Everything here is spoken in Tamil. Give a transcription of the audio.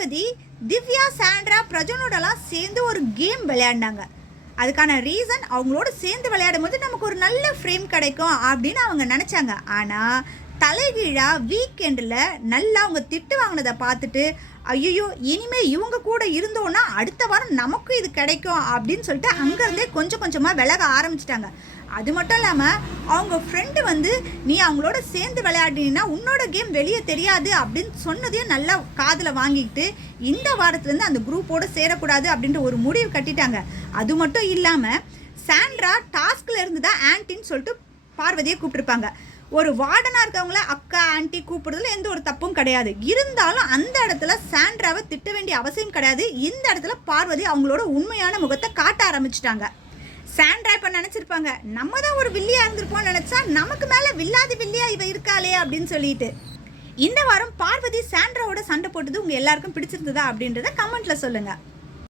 பார்வதி திவ்யா, சாண்ட்ரா, பிரஜனோடலாம் சேர்ந்து ஒரு கேம் விளையாடினாங்க. அதுக்கான ரீசன் அவங்களோட சேர்ந்து விளையாடும் போது நமக்கு ஒரு நல்ல ஃப்ரேம் கிடைக்கும் அப்படின்னு அவங்க நினச்சாங்க. ஆனால் தலைகீழாக வீக்கெண்டில் நல்லா அவங்க திட்டு வாங்கினதை பார்த்துட்டு, ஐயோ இனிமேல் இவங்க கூட இருந்தோன்னா அடுத்த வாரம் நமக்கும் இது கிடைக்கும் அப்படின்னு சொல்லிட்டு அங்கேருந்தே கொஞ்சம் கொஞ்சமாக விலக ஆரம்பிச்சிட்டாங்க. அது மட்டும் இல்லாமல் அவங்க ஃப்ரெண்டு வந்து, நீ அவங்களோட சேர்ந்து விளையாடினா உன்னோட கேம் வெளியே தெரியாது அப்படின்னு சொன்னதையும் நல்லா காதில் வாங்கிக்கிட்டு இந்த வாரத்துலேருந்து அந்த குரூப்போடு சேரக்கூடாது அப்படின்ற ஒரு முடிவு கட்டிட்டாங்க. அது மட்டும் இல்லாமல் சாண்ட்ரா டாஸ்கில் இருந்து தான் ஆன்ட்டின்னு சொல்லிட்டு பார்வதியை கூப்பிட்டுருப்பாங்க. ஒரு வார்டனாக இருக்கவங்கள அக்கா ஆன்ட்டி கூப்பிடுறதுல எந்த ஒரு தப்பும் கிடையாது. இருந்தாலும் அந்த இடத்துல சாண்ட்ராவை திட்ட வேண்டிய அவசியம் கிடையாது. இந்த இடத்துல பார்வதி அவங்களோட உண்மையான முகத்தை காட்ட ஆரம்பிச்சிட்டாங்க. சாண்ட்ரா இப்போ நினச்சிருப்பாங்க, நம்ம தான் ஒரு வில்லியாக இருந்திருப்போம்னு நினச்சா நமக்கு மேலே வில்லாதி வில்லியா இவ இருக்காளே அப்படின்னு சொல்லிட்டு. இந்த வாரம் பார்வதி சாண்ட்ராவோட சண்டை போட்டது உங்கள் எல்லாருக்கும் பிடிச்சிருந்ததா அப்படின்றத கமெண்ட்டில் சொல்லுங்கள்.